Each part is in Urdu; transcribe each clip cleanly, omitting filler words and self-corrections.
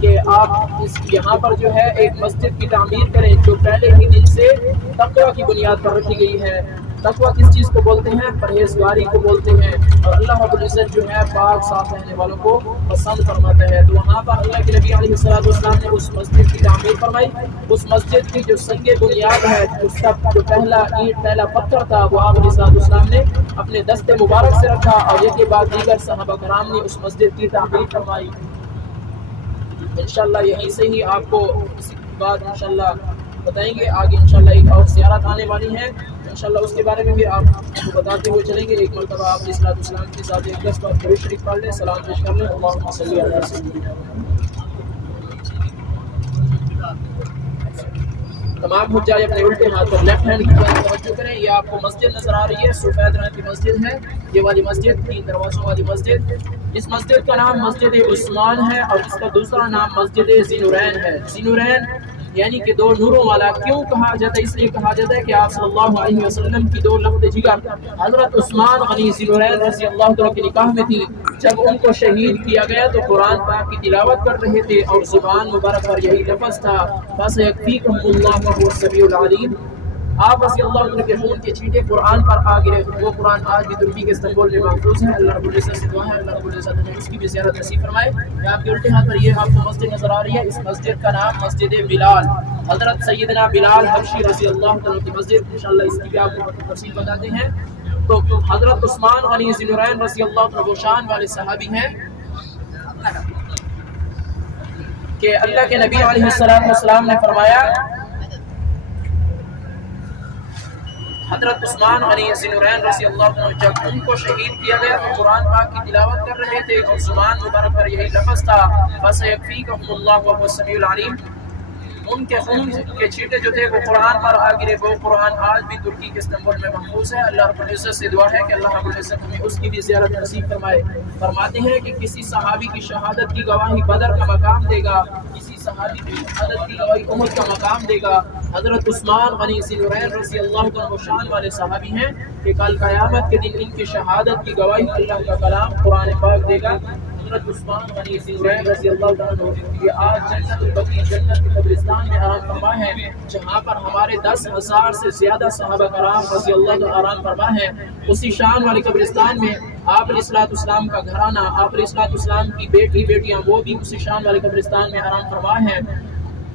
کہ آپ یہاں پر جو ہے ایک مسجد کی تعمیر کریں جو پہلے ہی دن سے تقوی کی بنیاد پر رکھی گئی ہے۔ تقوی کس چیز کو بولتے ہیں؟ پرہیزگاری کو بولتے ہیں، اور اللہ رب العزت جو ہے پاک صاف رہنے والوں کو پسند فرماتا ہے۔ تو وہاں پر اللہ کے نبی علیہ السلام نے اس مسجد کی تعمیر فرمائی۔ اس مسجد کی جو سنگ بنیاد ہے، اس کا جو پہلا اینٹ پہلا پتھر تھا، وہ آپ علیہ السلام نے اپنے دست مبارک سے رکھا، اور یہ کے بعد دیگر صحابہ کرام نے اس مسجد کی تعمیر فرمائی۔ انشاءاللہ یہیں سے ہی آپ کو اسی بات انشاءاللہ بتائیں گے۔ آگے انشاءاللہ ایک اور زیارت آنے والی ہے، انشاءاللہ اس کے بارے میں بھی آپ کو بتاتے ہوئے چلیں گے۔ ایک مرتبہ آپ علیہ السلام کی ذات اقدس پر درود شریف پڑھ لیں، سلام پیش کر لیں۔ اللہم صلی علی سیدنا۔ تمام حجاج اپنے الٹے ہاتھ پر لیفٹ ہینڈ کی طرف توجہ کریں۔ یہ آپ کو مسجد نظر آ رہی ہے، سفید رنگ کی مسجد ہے، یہ والی مسجد 3 دروازوں والی مسجد۔ اس مسجد کا نام مسجد عثمان ہے، اور اس کا دوسرا نام مسجد ذی نورین ہے۔ ذی نورین یعنی کہ 2 نوروں والا کیوں کہا جاتا ہے؟ اس لیے کہا جاتا ہے کہ آپ صلی اللہ علیہ وسلم کی 2 لخت جگر حضرت عثمان غنی ذی نورین رضی اللہ تعالیٰ کی نکاح میں تھی۔ جب ان کو شہید کیا گیا تو قرآن پاک کی تلاوت کر رہے تھے، اور زبان مبارک پر یہی لفظ تھا، فَسَيَكْفِيكُمُ اللَّهُ وَهُوَ السَّمِيعُ الْعَلِيمُ۔ آپ رضی اللہ عنہ کے خون کے چھینٹے قرآن پر آ گرے۔ وہ قرآن آج بھی ترکی کے استنبول میں محفوظ ہے۔ اللہ رب العزت سے دعا ہے اللہ رب العزت ہمیں اس کی بھی زیارت نصیب فرمائے۔ یہ آپ کے الٹے ہاتھ پر یہ آپ کو مسجد نظر آ رہی ہے، اس مسجد کا نام مسجد بلال، حضرت سیدنا بلال حبشی رضی اللہ عنہ کی مسجد، انشاءاللہ اس کی بھی آپ کو تفصیل بتاتے ہیں۔ تو حضرت عثمان غنی ذی نورین رضی اللہ عنہ وہ شان والے صحابی ہیں کہ اللہ کے نبی علیہ السلام نے فرمایا، حضرت عثمان غنی ذی نورین رضی اللہ عنہ جب ان کو شہید کیا گیا تو قرآن پاک کی تلاوت کر رہے تھے، اور زبان مبارک پر یہی لفظ تھا، فَسَيَكْفِيكُمُ اللَّهُ وَهُوَ السَّمِيعُ الْعَلِيمُ۔ ان کے خون کے چھینٹے جو تھے وہ قرآن پر آ گرے۔ وہ قرآن آج بھی ترکی کے استنبول میں محفوظ ہے۔ اللہ رب العزت سے دعا ہے کہ اللہ رب العزت ہمیں اس کی بھی زیارت نصیب فرمائے۔ فرماتے ہیں کہ کسی صحابی کی شہادت کی گواہی بدر کا مقام دے گا، کسی صحابی کی شہادت کی گواہی احد کا مقام دے گا۔ حضرت عثمان غنی ذی نورین رضی اللہ عنہ شان والے صحابی ہیں کہ کل قیامت کے دن ان کی شہادت کی گواہی اللہ کا کلام قرآن پاک دے گا۔ حضرت عثمان غنی ذی نورین رضی اللہ عنہ یہ آج جنت البقیع جنت کے قبرستان میں آرام فرما ہے، جہاں پر ہمارے 10,000 سے زیادہ صحابہ کرام رضی اللہ عنہ آرام فرما ہے۔ اسی شان والے قبرستان میں آپ علیہ السلام کا گھرانہ، آپ علیہ السلام کی بیٹی بیٹیاں وہ بھی اسی شان والے قبرستان میں آرام فرما ہے۔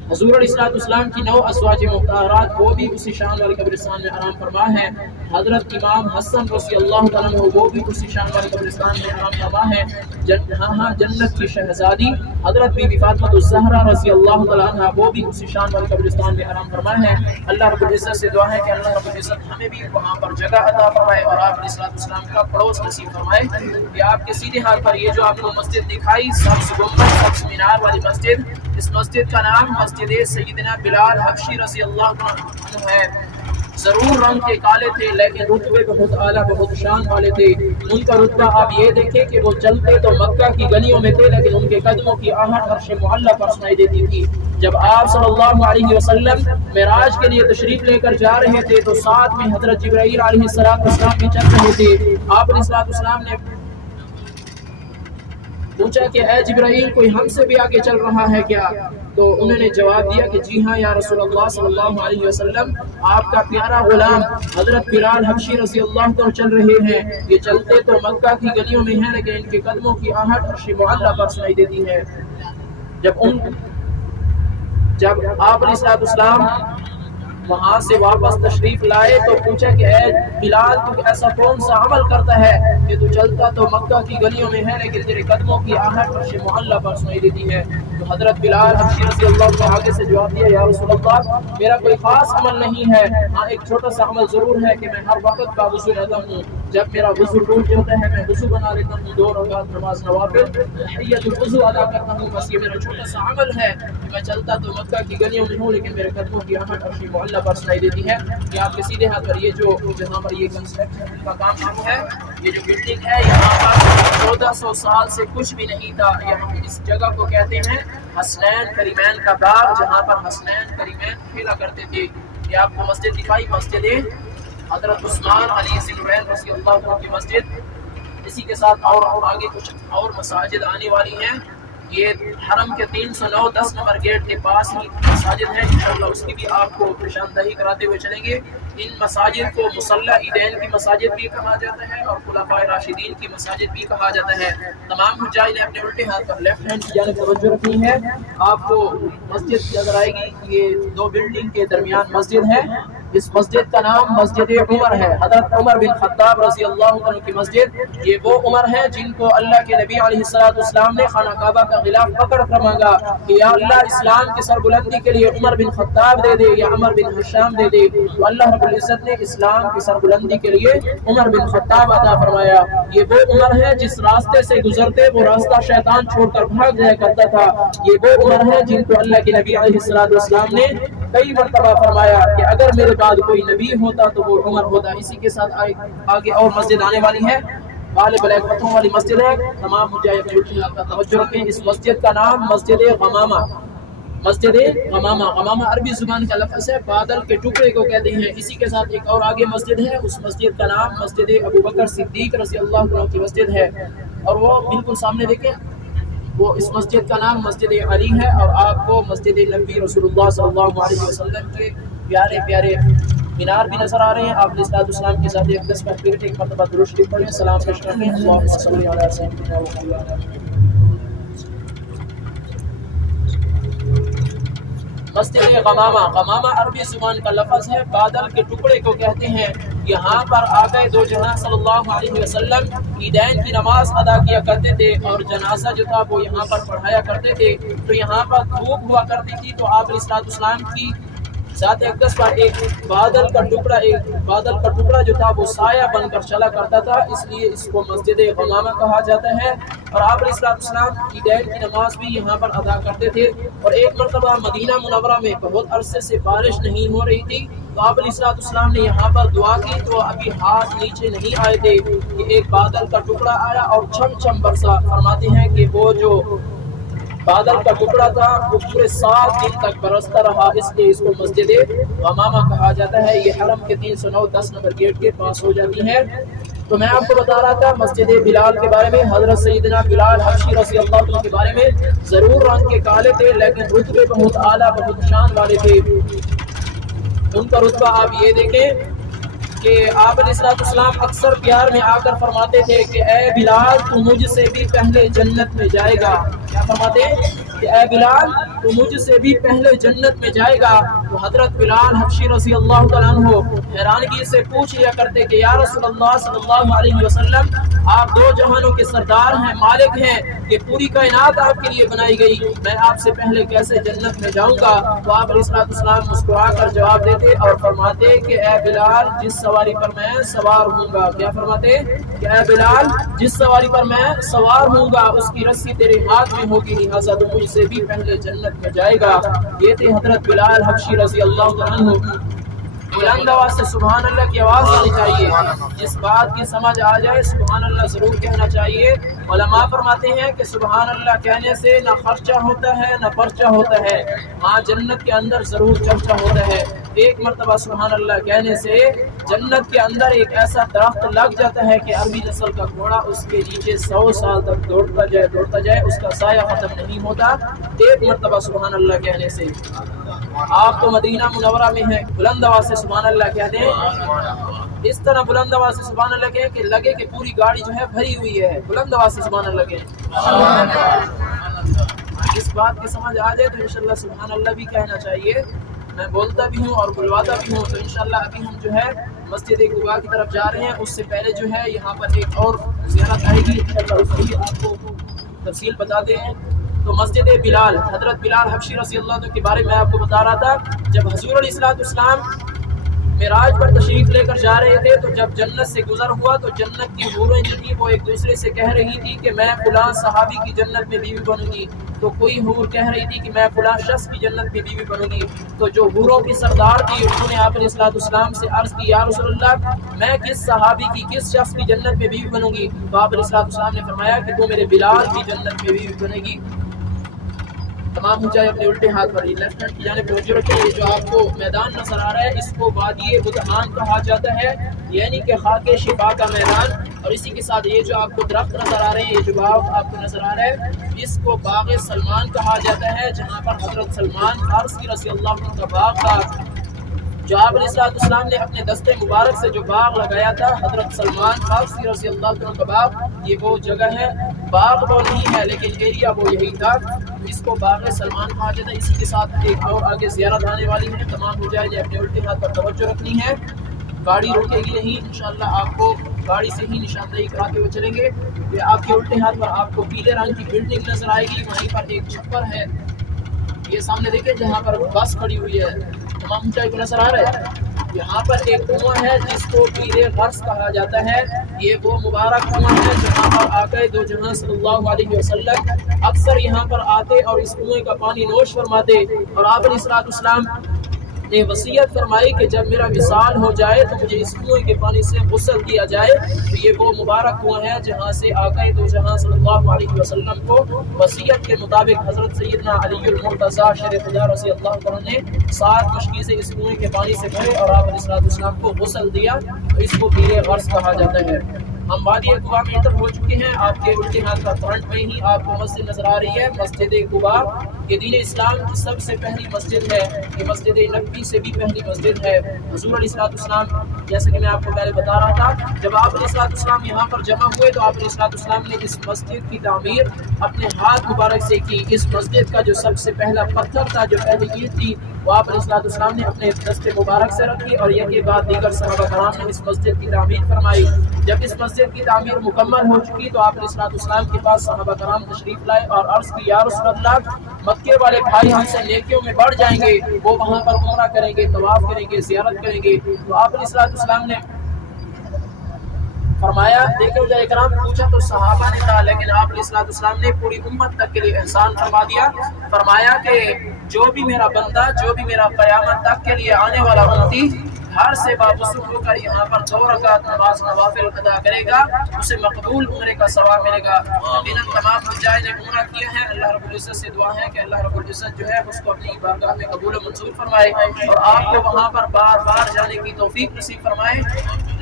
حضور علیہ السلام کی 9 ازواج مطہرات وہ بھی اسی شان والے قبرستان میں آرام فرما ہے۔ حضرت امام حسن رضی اللہ تعالیٰ عنہ وہ بھی اسی شان والے قبرستان میں آرام فرما ہے۔ جنت کی شہزادی حضرت بی بی فاطمہ الزہرا رضی اللہ تعالیٰ عنہ وہ بھی اسی شان والے قبرستان میں آرام فرما ہے۔ اللہ رب العزت سے دعا ہے کہ اللہ رب العزت ہمیں بھی وہاں پر جگہ عطا فرمائے، اور آپ علیہ السلام کا پڑوس نصیب فرمائے۔ یہ آپ کے سیدھے ہاتھ پر یہ جو آپ کو مسجد دکھائی، سبز گنبد سبز مینار والی مسجد، اس مسجد کا نام مسجد سیدنا بلال حبشی رضی اللہ عنہ ہے۔ ضرور رنگ کے کالے تھے لیکن رتبے بہت اعلیٰ بہت شان والے تھے۔ ان کا رتبہ آپ یہ دیکھیں کہ وہ چلتے تو مکہ کی گلیوں میں تھے، لیکن ان کے قدموں کی آہٹ عرش معلیٰ پر سنائی دیتی تھی۔ جب آپ صلی اللہ علیہ وسلم معراج کے لیے تشریف لے کر جا رہے تھے تو ساتھ میں حضرت جبرائیل علیہ السلام بھی چل رہے تھے۔ آپ علیہ السلام نے پوچھا کہ اے جبرائیل کوئی ہم سے بھی آگے چل رہا ہے کیا؟ تو انہوں نے جواب دیا کہ جی ہاں یا رسول اللہ صلی اللہ علیہ وسلم، آپ کا پیارا غلام حضرت بلال حبشی رضی اللہ عنہ چل رہے ہیں۔ یہ چلتے تو مکہ کی گلیوں میں ہیں لیکن ان کے قدموں کی آہٹ عرش معلیٰ پر سنائی دیتی ہے۔ جب آپ علیہ السلام وہاں سے واپس تشریف لائے تو پوچھا کہ اے بلال تو ایسا کون سا عمل کرتا ہے کہ تو چلتا تو مکہ کی گلیوں میں ہے لیکن تیرے قدموں کی آہٹ عرش معلیٰ پر سنائی دیتی ہے؟ تو حضرت بلال حبشی رضی اللہ عنہ آگے سے جواب دیا یا رسول اللہ میرا کوئی خاص عمل نہیں ہے، ہاں ایک چھوٹا سا عمل ضرور ہے کہ میں ہر وقت کا وضو لیتا ہوں، جب میرا وضو ٹوٹ جاتا ہے میں وضو بنا لیتا ہوں، 2 رکعت نماز نوافل تحیۃ الوضو ادا کرتا ہوں۔ بس یہ میرا چھوٹا سا عمل ہے کہ میں چلتا تو مکہ کی گلیوں میں ہوں لیکن میرے قدموں کی آہٹ عرش معلیٰ پر سنائی دیتی ہے۔ یہ آپ کے سیدھے ہاتھ پر یہ جو جہاں پر یہ کنسٹرکشن کا کام شروع ہے، یہ جو بلڈنگ ہے یہاں پر 1400 سال سے کچھ بھی نہیں تھا۔ یہاں اس جگہ کو کہتے ہیں حسنین کریمین کا باغ، جہاں پر حسنین کریمین کھیلا کرتے تھے۔ یہ آپ کو مسجد دکھائی، مسجد حضرت عثمان علی ذی نورین رضی اللہ عنہ کی مسجد۔ اسی کے ساتھ اور آگے کچھ اور مساجد آنے والی ہیں۔ یہ حرم کے 309-10 نمبر گیٹ کے پاس ہی مساجد ہے، انشاءاللہ اس کی بھی آپ کو نشاندہی کراتے ہوئے چلیں گے۔ ان مساجد کو مصلی عیدین کی مساجد بھی کہا جاتا ہے اور خلفائے راشدین کی مساجد بھی کہا جاتا ہے۔ تمام حجاج نے اپنے الٹے ہاتھ پر لیفٹ ہینڈ کی جانب توجہ رکھنی ہے۔ آپ کو مسجد نظر آئے گی، یہ دو بلڈنگ کے درمیان مسجد ہے۔ اس مسجد کا نام مسجد عمر ہے، حضرت عمر بن خطاب رضی اللہ عنہ کی مسجد۔ یہ وہ عمر ہے جن کو اللہ کے نبی علیہ السلام نے خانہ کعبہ کا غلاف پکڑ کر مانگا کہ یا اللہ اسلام کی سربلندی کے لیے عمر بن خطاب دے دے یا عمر بن ہشام دے دے، تو اللہ رب العزت نے اسلام کی سربلندی کے لیے عمر بن خطاب عطا فرمایا۔ یہ وہ عمر ہے جس راستے سے گزرتے وہ راستہ شیطان چھوڑ کر بھاگ جایا کرتا تھا۔ یہ وہ عمر ہے جن کو اللہ کے نبی علیہ السلام نے کئی مرتبہ فرمایا کہ اگر میرے بعد کوئی نبی ہوتا تو وہ عمر ہوتا۔ اسی کے ساتھ آگے اور مسجد آنے والی ہے، کالے بلیک پتھروں والی مسجد ہے۔ تمام مجاہدین کا توجہ رکھیں، اس مسجد کا نام مسجد غمامہ، مسجد غمامہ۔ غمامہ عربی زبان کا لفظ ہے، بادل کے ٹکڑے کو کہتے ہیں۔ اسی کے ساتھ ایک اور آگے مسجد ہے، اس مسجد کا نام مسجد ابو بکر صدیق رضی اللہ عنہ کی مسجد ہے، اور وہ بالکل سامنے دیکھیں، وہ اس مسجد کا نام مسجد علی ہے۔ اور آپ کو مسجد نبی رسول اللہ صلی اللہ علیہ وسلم کے پیارے پیارے مینار بھی نظر آ رہے ہیں۔ آپ علیہ السلام کے ساتھ ایک 10 پھر ایک مرتبہ درود شریف پڑھیں، سلام پیش کریں، اللہم صلی علی سیدنا محمد۔ مسجد غمامہ، غمامہ عربی زبان کا لفظ ہے، بادل کے ٹکڑے کو کہتے ہیں۔ یہاں پر آقا دو جہاں صلی اللہ علیہ وسلم عیدین کی نماز ادا کیا کرتے تھے، اور جنازہ جو تھا وہ یہاں پر پڑھایا کرتے تھے۔ تو یہاں پر دھوپ ہوا کرتی تھی، تو آپ علیہ السلام کی ذات اقدس پر ایک بادل کا ٹکڑا جو تھا وہ سایہ بن کر چلا کرتا تھا، اس لیے اس کو مسجد غمامہ کہا جاتا ہے۔ اور آپ علیہ السلام عیدین کی نماز بھی یہاں پر ادا کرتے تھے۔ اور ایک مرتبہ مدینہ منورہ میں بہت عرصے سے بارش نہیں ہو رہی تھی، تو آپ علیہ السلام نے یہاں پر دعا کی، تو ابھی ہاتھ نیچے نہیں آئے تھے کہ ایک بادل کا ٹکڑا آیا اور چھم چھم برسا۔ فرماتے ہیں کہ وہ جو بادل کا ٹکڑا تھا وہ پورے 7 دن تک برستا رہا، اس لیے اس کو مسجد غمامہ کہا جاتا ہے۔ یہ حرم کے 309-10 نمبر گیٹ کے پاس ہو جاتی ہے۔ تو میں آپ کو بتا رہا تھا مسجد بلال کے بارے میں، حضرت سیدنا بلال حبشی رضی اللہ عنہ کے بارے میں۔ ضرور رنگ کے کالے تھے لیکن رتبے بہت اعلیٰ بہت شان والے تھے۔ ان کا رتبہ آپ یہ دیکھیں کہ آپ علیہ السلام اکثر پیار میں آ کر فرماتے تھے کہ اے بلال تو مجھ سے بھی پہلے جنت میں جائے گا۔ کیا فرماتے ہیں کہ اے بلال تو مجھ سے بھی پہلے جنت میں جائے گا۔ تو حضرت بلال حبشی رضی اللہ تعالیٰ عنہ حیرانگی سے پوچھ لیا کرتے کہ یا رسول اللہ صلی اللہ علیہ وسلم، آپ دو جہانوں کے سردار ہیں، مالک ہیں، یہ پوری کائنات آپ کے لیے بنائی گئی، میں آپ سے پہلے کیسے جنت میں جاؤں گا؟ تو آپ علیہ السلام مسکرا کر جواب دیتے اور فرماتے کہ اے بلال جس سواری پر میں سوار ہوں گا، کیا فرماتے کہ اے بلال جس سواری پر میں سوار ہوں گا اس کی رسی تیرے ہاتھ میں ہوگی، لہٰذا تو مجھ سے بھی پہلے جنت میں جائے گا۔ یہ تھے حضرت بلال حبشی رضی اللہ عنہ۔ بلند آواز سے سبحان اللہ کی آواز آنی چاہیے، جس بات کی سمجھ آ جائے سبحان اللہ ضرور کہنا چاہیے۔ علماء فرماتے ہیں کہ سبحان اللہ کہنے سے نہ خرچہ ہوتا ہے نہ پرچہ ہوتا ہے، ہاں جنت کے اندر ضرور چرچا ہوتا ہے۔ ایک مرتبہ سبحان اللہ کہنے سے جنت کے اندر ایک ایسا درخت لگ جاتا ہے کہ عربی نسل کا گھوڑا اس کے نیچے 100 سال تک دوڑتا جائے اس کا سایہ ختم نہیں ہوتا، ایک مرتبہ سبحان اللہ کہنے سے۔ آپ تو مدینہ منورہ میں ہیں، بلند آواز سے سبحان اللہ کہہ دیں، اس طرح بلند آواز سے سبحان اللہ کہیں کہ لگے کہ پوری گاڑی جو ہے بھری ہوئی ہے، بلند آواز سے سبحان اللہ کہیں۔ اس بات کی سمجھ آ جائے تو انشاءاللہ سبحان اللہ بھی کہنا چاہیے۔ میں بولتا بھی ہوں اور بلواتا بھی ہوں۔ تو انشاءاللہ ابھی ہم جو ہے مسجد قباء کی طرف جا رہے ہیں، اس سے پہلے جو ہے یہاں پر ایک اور زیارت آئے گی، انشاءاللہ اس کی آپ کو تفصیل بتا دیں۔ تو مسجد بلال، حضرت بلال حبشی رضی اللہ عنہ کے بارے میں آپ کو بتا رہا تھا، جب حضور علیہ السلام معراج پر تشریف لے کر جا رہے تھے تو جب جنت سے گزر ہوا تو جنت کی حوریں جو تھی وہ ایک دوسرے سے کہہ رہی تھی کہ میں فلاں صحابی کی جنت میں بیوی بنوں گی، تو کوئی حور کہہ رہی تھی کہ میں فلاں شخص کی جنت میں بیوی بنوں گی۔ تو جو حوروں کی سردار تھی انہوں نے آپ علیہ السلام سے عرض کی یا رسول اللہ میں کس صحابی کی کس شخص کی جنت میں بیوی بنوں گی؟ تو آپ علیہ السلام نے فرمایا کہ تو میرے بلال کی جنت میں بیوی بنے گی۔ تمام اونچائی اپنے الٹے ہاتھ پر لیفٹ ہینڈ کی جانب توجہ رکھیں۔ یہ جو آپ کو میدان نظر آ رہا ہے اس کو وادی بدعان کہا جاتا ہے، یعنی کہ خاک شفا کا میدان۔ اور اسی کے ساتھ یہ جو آپ کو درخت نظر آ رہے ہیں، یہ جو باغ آپ کو نظر آ رہا ہے، اس کو باغ سلمان کہا جاتا ہے، جہاں پر حضرت سلمان فارسی رضی اللہ عنہ کا باغ تھا۔ جو آپ علیہ السلام نے اپنے دستے مبارک سے جو باغ لگایا تھا، حضرت سلمان فارسی رضی اللہ عنہ کا باغ، یہ وہ جگہ ہے، باغ وہ نہیں ہے لیکن ایریا وہ یہی تھا، اس کو باغ سلمان کہا جاتا ہے۔ اسی کے ساتھ ایک اور آگے زیارت آنے والی ہے، تمام مجاہد اپنے الٹے ہاتھ پر توجہ رکھنی ہے، گاڑی روکے گی نہیں، انشاءاللہ آپ کو گاڑی سے ہی نشاندہی کراتے ہوئے چلیں گے۔ یہ آپ کے الٹے ہاتھ پر آپ کو پیلے رنگ کی بلڈنگ نظر آئے گی، وہیں پر ایک چھپر ہے، یہ سامنے دیکھیں جہاں پر بس کھڑی ہوئی ہے، تمام اونچائی کو نظر آ رہا ہے۔ یہاں پر ایک کنواں ہے جس کو پیر غرس کہا جاتا ہے، یہ وہ مبارک کنواں ہے جہاں پر آقا دو جہاں صلی اللہ علیہ وسلم اکثر یہاں پر آتے اور اس کنویں کا پانی نوش فرماتے، اور آپ علیہ السلام نے وصیت فرمائی کہ جب میرا وصال ہو جائے تو مجھے اس کنویں کے پانی سے غسل دیا جائے۔ تو یہ وہ مبارک کنواں ہے جہاں سے آقا دو جہاں صلی اللہ علیہ وسلم کو وصیت کے مطابق حضرت سیدنا علی المرتضیٰ شیر خدا رضی اللہ عنہ نے 7 مشکیزیں اس کنویں کے پانی سے بھرے اور آپ علیہ السلام کو غسل دیا، تو اس کو پیر غرس کہا جاتا ہے۔ ہم وادی قباء میں انٹر ہو چکے ہیں، آپ کے الٹے ہاتھ کا فرنٹ میں ہی آپ کو مسجد نظر آ رہی ہے، مسجد قباء۔ یہ دین اسلام کی سب سے پہلی مسجد ہے، یہ مسجد نبوی سے بھی پہلی مسجد ہے۔ حضور علیہ السلام، جیسے کہ میں آپ کو پہلے بتا رہا تھا، جب آپ علیہ السلام یہاں پر جمع ہوئے تو آپ علیہ السلام نے اس مسجد کی تعمیر اپنے ہاتھ مبارک سے کی۔ اس مسجد کا جو سب سے پہلا پتھر تھا، جو پہلی اینٹ تھی، وہ آپ علیہ السلام نے اپنے دست مبارک سے رکھی، اور یہ کے بعد دیگر صحابہ کرام نے اس مسجد کی تعمیر فرمائی۔ جب اس مسجد کی تعمیر مکمل ہو چکی تو آپ علیہ السلام کے پاس صحابہ کرام تشریف لائے اور عرض کی، یا رسول اللہ، مکے والے بھائی ہم سے نیکیوں میں بڑھ جائیں گے، وہ وہاں پر عمرہ کریں گے، طواف کریں گے، زیارت کریں گے۔ تو آپ علیہ السلام نے فرمایا، دیکھو جائے کرام، پوچھا تو صحابہ نے کہا، لیکن آپ علیہ السلام نے پوری امت تک کے لیے احسان فرما دیا، فرمایا کہ جو بھی میرا بندہ، جو بھی میرا قیامت تک کے لیے آنے والا امتی گھر سے واپس ہو کر یہاں پر 2 رکعت نماز نوافل ادا کرے گا، اسے مقبول عمرے کا ثواب ملے گا۔ یقیناً تمام مجاہد نے عمرہ کیا ہے، اللہ رب العزت سے دعا ہے کہ اللہ رب العزت جو ہے اس کو اپنی بارگاہ میں قبول و منظور فرمائے، اور آپ کو وہاں پر بار بار جانے کی توفیق نصیب فرمائے۔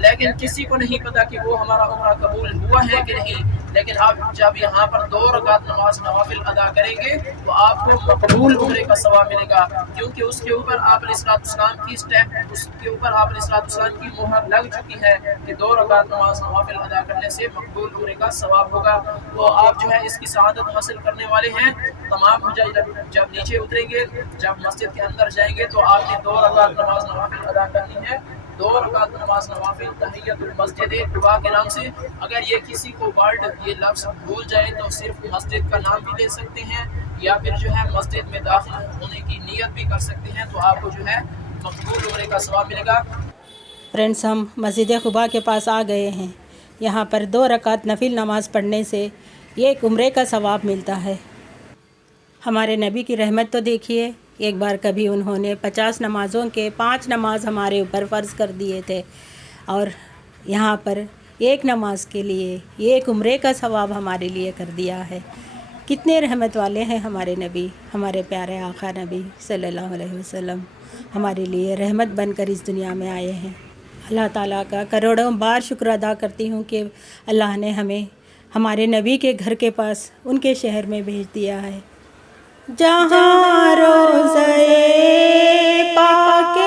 لیکن کسی کو نہیں پتا کہ وہ ہمارا عمرہ قبول ہوا ہے کہ نہیں، لیکن آپ جب یہاں پر 2 رکعت نماز نوافل ادا کریں گے تو آپ کو مقبول عمرے کا ثواب ملے گا، کیونکہ اس کے اوپر آپ علیہ السلام کی اسٹیمپ، اس کے اوپر آپ علیہ السلام کی مہر لگ چکی ہے کہ 2 رکعت نماز نوافل ادا کرنے سے مقبول عمرے کا ثواب ہوگا۔ تو آپ جو ہے اس کی سعادت حاصل کرنے والے ہیں۔ تمام مجاہد جب نیچے اتریں گے، جب مسجد کے اندر جائیں گے تو آپ نے 2 رکعت نماز نوافل ادا کرنی ہے، 2 رکعت نماز نوافل تحیت المسجد قباء کے نام سے۔ اگر یہ کسی کو ورڈ یہ لفظ بھول جائے تو صرف مسجد کا نام بھی لے سکتے ہیں، یا پھر جو ہے مسجد میں داخل ہونے کی نیت بھی کر سکتے ہیں، تو آپ کو جو ہے مقبول عمرے کا ثواب ملے گا۔ فرینڈس، ہم مسجد قباء کے پاس آ گئے ہیں۔ یہاں پر 2 رکعت نفل نماز پڑھنے سے ایک عمرے کا ثواب ملتا ہے۔ ہمارے نبی کی رحمت تو دیکھیے، ایک بار کبھی انہوں نے 50 نمازوں کے 5 نماز ہمارے اوپر فرض کر دیے تھے، اور یہاں پر ایک نماز کے لیے ایک عمرے کا ثواب ہمارے لیے کر دیا ہے۔ کتنے رحمت والے ہیں ہمارے نبی، ہمارے پیارے آقا نبی صلی اللہ علیہ وسلم، ہمارے لیے رحمت بن کر اس دنیا میں آئے ہیں۔ اللہ تعالیٰ کا کروڑوں بار شکر ادا کرتی ہوں کہ اللہ نے ہمیں ہمارے نبی کے گھر کے پاس ان کے شہر میں بھیج دیا ہے، جہاں روضہ پاک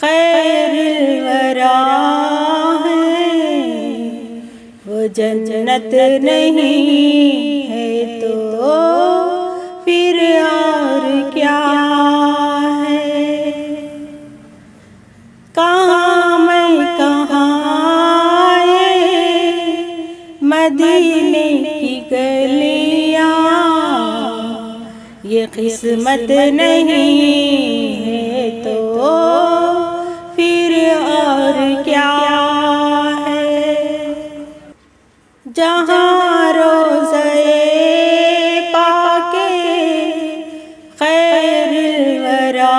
خیر الورا ہے، وہ جنت نہیں ہے تو پھر اور کیا ہے، کہاں میں کہاں مدینے کی گلیاں، یہ قسمت نہیں ہے تو پھر اور کیا ہے، جہاں روضہ پاک خیر الورا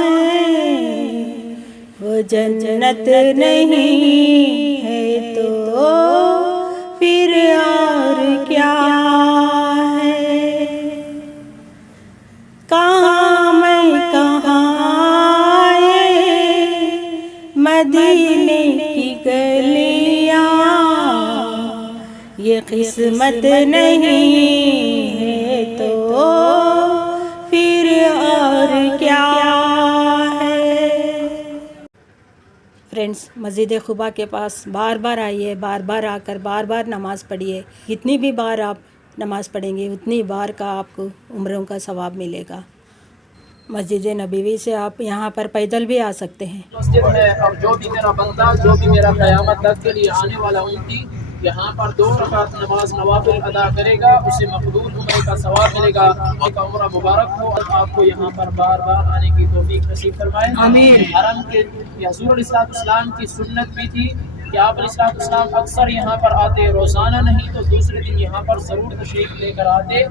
ہے، وہ جنت نہیں ہے تو پھر اور کیا ہے، کہاں میں کہاں مدینے کی گلی قسمت نہیں ہے تو پھر اور کیا ہے۔ فرینڈس، مسجد قباء کے پاس بار بار آئیے، بار بار آ کر بار بار نماز پڑھیے۔ جتنی بھی بار آپ نماز پڑھیں گے اتنی بار کا آپ کو عمروں کا ثواب ملے گا۔ مسجد نبوی سے آپ یہاں پر پیدل بھی آ سکتے ہیں۔ مسجد ہے، اور جو بھی میرا بندہ، جو بھی میرا قیامت تک کے لیے آنے والا امتی یہاں پر 2 رکعت نماز نوافل ادا کرے گا، اسے مقبول عمرے کا ثواب ملے گا۔ آپ کا عمرہ مبارک ہو اور آپ کو یہاں پر بار بار آنے کی توفیق نصیب فرمائے، آمین۔ حرم کے حضور علیہ السلام کی سنت بھی تھی کہ آپ علیہ السلام اکثر یہاں پر آتے، روزانہ نہیں تو دوسرے دن یہاں پر ضرور تشریف لے کر آتے۔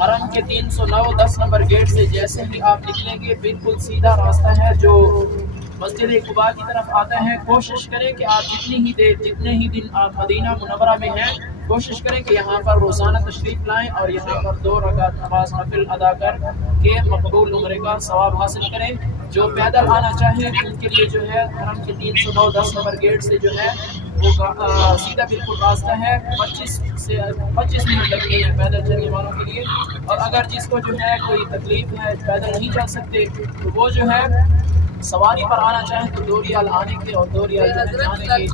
حرم کے 309-10 نمبر گیٹ سے جیسے ہی آپ نکلیں گے بالکل سیدھا راستہ ہے جو مسجد قباء کی طرف آتا ہے۔ کوشش کریں کہ آپ جتنے ہی دن آپ مدینہ منورہ میں ہیں، کوشش کریں کہ یہاں پر روزانہ تشریف لائیں اور یہاں پر 2 رکعت نماز نفل ادا کر کے مقبول عمرے کا ثواب حاصل کریں۔ جو پیدل آنا چاہیں ان کے لیے جو ہے حرم کے 309-10 نمبر گیٹ سے جو ہے وہ سیدھا بالکل راستہ ہے، 25 منٹ لگتے ہیں پیدل چلنے والوں کے لیے۔ اور اگر جس کو جو ہے کوئی تکلیف ہے، پیدل نہیں چل سکتے، تو وہ جو ہے سواری پر آنا چاہیں تو 2 ریال آنے کے اور 2 ریال جانے کے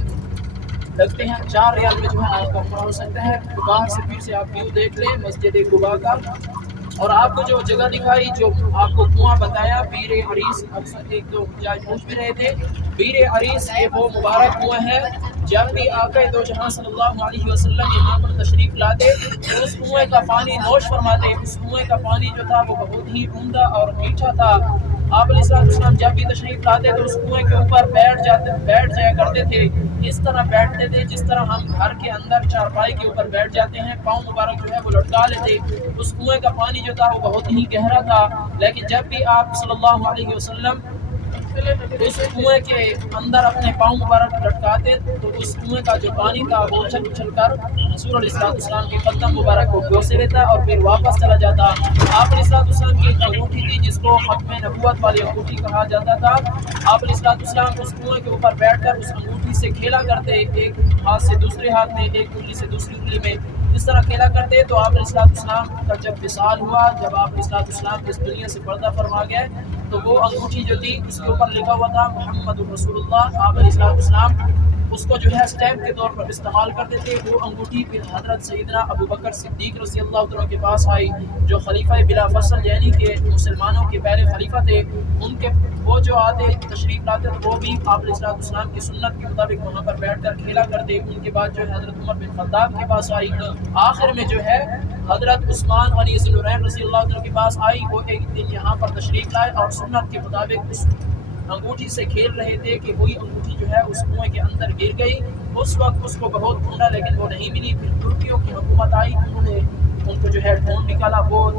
لگتے ہیں۔ 4 ریال میں جو ہے آپ کا عمرہ ہو سکتا ہے۔ تو باہر سے پھر سے آپ ویو دیکھ لیں مسجد قباء کا، اور آپ کو جو جگہ دکھائی، جو آپ کو کنواں بتایا بیر عریس، اکثر ایک دو جائے پوچھ بھی رہے تھے، بیر عریس یہ وہ مبارک کنواں ہے۔ جب بھی آقا دو جہاں صلی اللہ علیہ وسلم یہاں پر تشریف لاتے تو اس کنویں کا پانی نوش فرماتے۔ اس کنویں کا پانی جو تھا وہ بہت ہی عمدہ اور میٹھا تھا۔ آپ علیہ السلام جب بھی تشریف لاتے تو اس کنویں کے اوپر بیٹھ جایا کرتے تھے۔ اس طرح بیٹھتے تھے جس طرح ہم گھر کے اندر چارپائی کے اوپر بیٹھ جاتے ہیں، پاؤں مبارک جو ہے وہ لٹکا لیتے۔ اس کنویں کا پانی جو تھا وہ بہت ہی گہرا تھا، لیکن جب بھی آپ صلی اللہ علیہ وسلم اس کنویں کے اندر اپنے پاؤں مبارک لٹکاتے تو اس کنویں کا جو پانی تھا وہ اچھل اچھل کر رسول علیہ السلام کے قدم مبارک کو گوسے لیتا اور پھر واپس چلا جاتا۔ آپ علیہ السلام کی ایک انگوٹھی تھی جس کو ختم نبوت والی انگوٹھی کہا جاتا تھا۔ آپ علیہ السلام اس کنویں کے اوپر بیٹھ کر اس انگوٹھی سے کھیلا کرتے، ایک ہاتھ سے دوسرے ہاتھ میں، ایک انگلی سے دوسری انگلی میں، اس طرح کھیلا کرتے۔ تو آپ علیہ السلام کا جب وصال ہوا، جب آپ علیہ السلام اس دنیا سے پردہ فرما گئے، تو وہ انگوٹھی جو تھی اس کے اوپر لکھا ہوا تھا محمد رسول اللہ۔ آپ علیہ السلام اس کو جو ہے اسٹیمپ کے طور پر استعمال کرتے تھے۔ وہ انگوٹھی پھر حضرت سیدنا ابو بکر صدیق رضی اللہ عنہ کے پاس آئی، جو خلیفہ بلا فصل یعنی کہ مسلمانوں کے پہلے خلیفہ تھے۔ ان کے وہ جو آتے تشریف لاتے تو وہ بھی آپ علیہ السلام کی سنت کے مطابق وہاں پر بیٹھ کر کھیلا کرتے۔ ان کے بعد جو ہے حضرت عمر بن خطاب کے پاس آئی، آخر میں جو ہے حضرت عثمان غنی ذی النورین رضی اللہ عنہ کے پاس آئی۔ وہ ایک دن یہاں پر تشریف لائے اور سنت کے مطابق اس انگوٹھی سے کھیل رہے تھے کہ وہی انگوٹھی جو ہے اس کنویں کے اندر گر گئی۔ اس وقت اس کو بہت ڈھونڈا لیکن وہ نہیں ملی۔ پھر ترکیوں کی حکومت آئی، انہوں نے ان کو جو ہے ڈھونڈ نکالا۔ وہ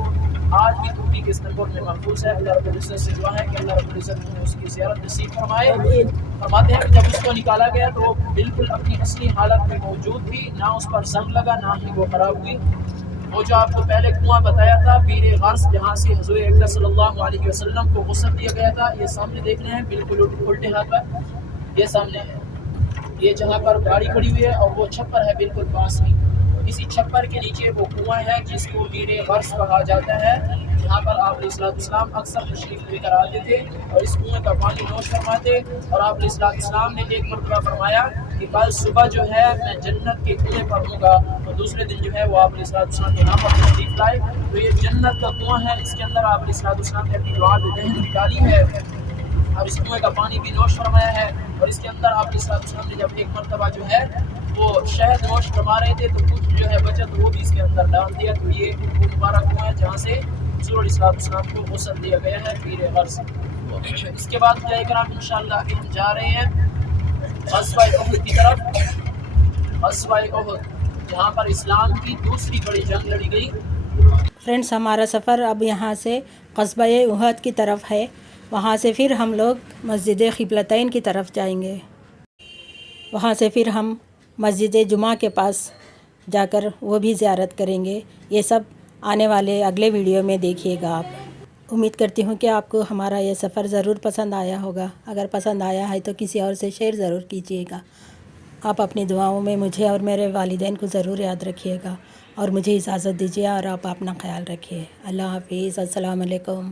آج بھی ترکی کے استنبول میں محفوظ ہے۔ اللہ رب العزت سے دعا ہے کہ اللہ رب العزت نے اس کی زیارت نصیب فرمائے۔ فرماتے ہیں کہ جب اس کو نکالا گیا تو وہ بالکل اپنی اصلی حالت میں موجود تھی، نہ اس پر زنگ لگا نہ ہی وہ خراب ہوئی۔ وہ جو آپ کو پہلے کنواں بتایا تھا بیر غرس، جہاں سے حضور اقدس صلی اللہ علیہ وسلم کو غسل دیا گیا تھا، یہ سامنے دیکھ رہے ہیں بالکل الٹے ہاتھ پر، یہ سامنے ہے، یہ جہاں پر گاڑی کھڑی ہوئی ہے اور وہ چھپر ہے بالکل پاس میں۔ اسی چھپر کے نیچے وہ کنواں ہے جس کو بیر غرس کہا جاتا ہے، جہاں پر آپ علیہ السلام اکثر تشریف لے کر آتے تھے اور اس کنویں کا پانی نوش فرماتے۔ اور آپ علیہ السلام نے ایک مرتبہ فرمایا کہ کل صبح جو ہے میں جنت کے کنویں پر ہوں گا، اور دوسرے دن جو ہے وہ آپ علیہ السلام یہاں پر تشریف لائے۔ تو یہ جنت کا کنواں ہے، اس کے اندر آپ علیہ السلام نے اپنی دعا دہن نکالی ہے اور اس کنویں کا پانی بھی نوش فرمایا ہے۔ اور اس کے اندر آپ علیہ السلام نے جب ایک مرتبہ جو ہے وہ شہد نوش فرما رہے تھے تو کچھ جو ہے بچت وہ بھی اس کے اندر ڈال دیا۔ تو یہ وہ مبارک کنواں ہے جہاں سے حضور علیہ السلام کو غسل دیا گیا ہے بیر غرس۔ اس کے بعد مجھے کرام انشاءاللہ ابھی ہم جا رہے ہیں غزوہ احد کی طرف، غزوہ احد جہاں پر اسلام کی دوسری بڑی جنگ لڑی گئی۔ فرینڈس، ہمارا سفر اب یہاں سے قصبہ احد کی طرف ہے، وہاں سے پھر ہم لوگ مسجد قبلتین کی طرف جائیں گے، وہاں سے پھر ہم مسجد جمعہ کے پاس جا کر وہ بھی زیارت کریں گے۔ یہ سب آنے والے اگلے ویڈیو میں دیکھیے گا آپ۔ امید کرتی ہوں کہ آپ کو ہمارا یہ سفر ضرور پسند آیا ہوگا۔ اگر پسند آیا ہے تو کسی اور سے شیئر ضرور کیجیے گا۔ آپ اپنی دعاؤں میں مجھے اور میرے والدین کو ضرور یاد رکھیے گا، اور مجھے اجازت دیجیے اور آپ اپنا خیال رکھیے۔ اللہ حافظ، السلام علیکم۔